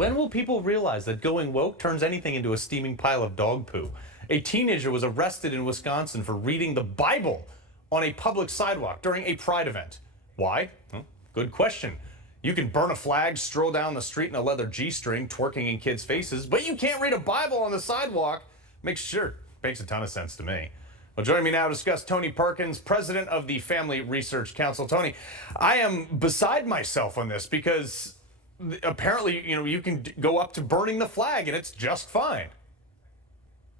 When will people realize that going woke turns anything into a steaming pile of dog poo? A teenager was arrested in Wisconsin for reading the Bible on a public sidewalk during a pride event. Why? Well, good question. You can burn a flag, stroll down the street in a leather G-string, twerking in kids' faces, but you can't read a Bible on the sidewalk. Makes a ton of sense to me. Well, joining me now to discuss, Tony Perkins, president of the Family Research Council. Tony, I am beside myself on this because apparently, you can go up to burning the flag and it's just fine.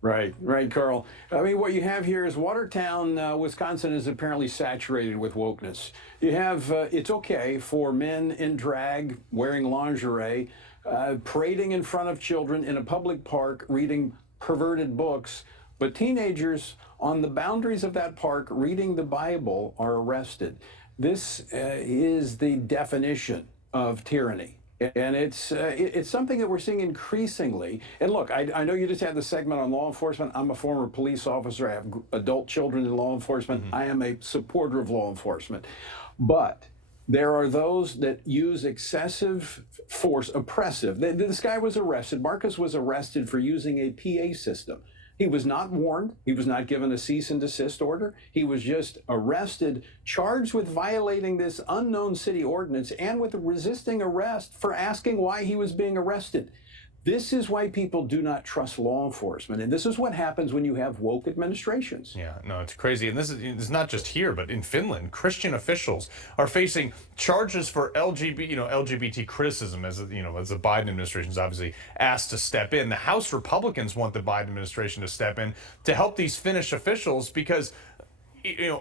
Right, Carl. I mean, what you have here is Watertown, Wisconsin is apparently saturated with wokeness. You have, it's okay for men in drag, wearing lingerie, parading in front of children in a public park, reading perverted books, but teenagers on the boundaries of that park reading the Bible are arrested. This is the definition of tyranny. And it's something that we're seeing increasingly. And look, I know you just had the segment on law enforcement. I'm a former police officer. I have adult children in law enforcement. I am a supporter of law enforcement. But there are those that use excessive force, oppressive. This guy was arrested. Marcus was arrested for using a PA system. He was not warned. He was not given a cease and desist order. He was just arrested, charged with violating this unknown city ordinance and with resisting arrest for asking why he was being arrested. This is why people do not trust law enforcement. And this is what happens when you have woke administrations. Yeah, no, it's crazy. And it's not just here, but in Finland, Christian officials are facing charges for LGBT criticism as the Biden administration is obviously asked to step in. The House Republicans want the Biden administration to step in to help these Finnish officials because,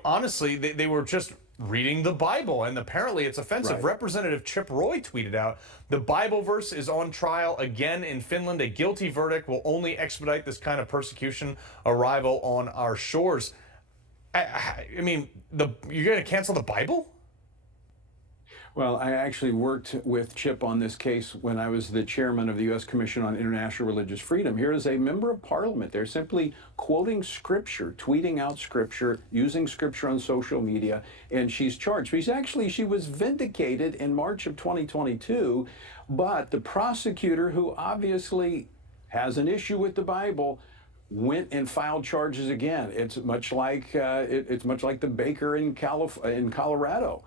honestly, they were just reading the Bible, and apparently it's offensive. Right. Representative Chip Roy tweeted out, the Bible verse is on trial again in Finland. A guilty verdict will only expedite this kind of persecution arrival on our shores. I mean, you're going to cancel the Bible? Well, I actually worked with Chip on this case when I was the chairman of the U.S. Commission on International Religious Freedom. Here is a member of parliament. They're simply quoting scripture, tweeting out scripture, using scripture on social media, and she's charged. She was vindicated in March of 2022, but the prosecutor, who obviously has an issue with the Bible, went and filed charges again. It's much like the baker in Colorado.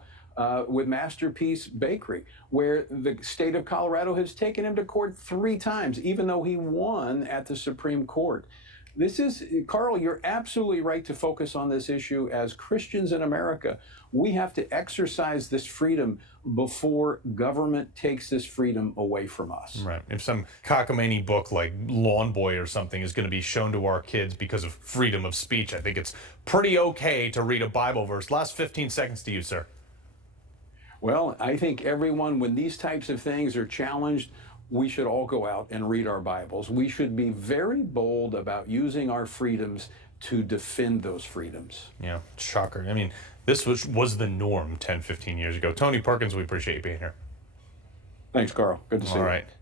With Masterpiece Bakery, where the state of Colorado has taken him to court 3 times, even though he won at the Supreme Court. Carl, you're absolutely right to focus on this issue. As Christians in America, we have to exercise this freedom before government takes this freedom away from us. Right. If some cockamamie book like Lawn Boy or something is going to be shown to our kids because of freedom of speech, I think it's pretty okay to read a Bible verse. Last 15 seconds to you, sir. Well, I think everyone, when these types of things are challenged, we should all go out and read our Bibles. We should be very bold about using our freedoms to defend those freedoms. Yeah, shocker. I mean, this was the norm 10, 15 years ago. Tony Perkins, we appreciate you being here. Thanks, Carl. Good to see you. All right.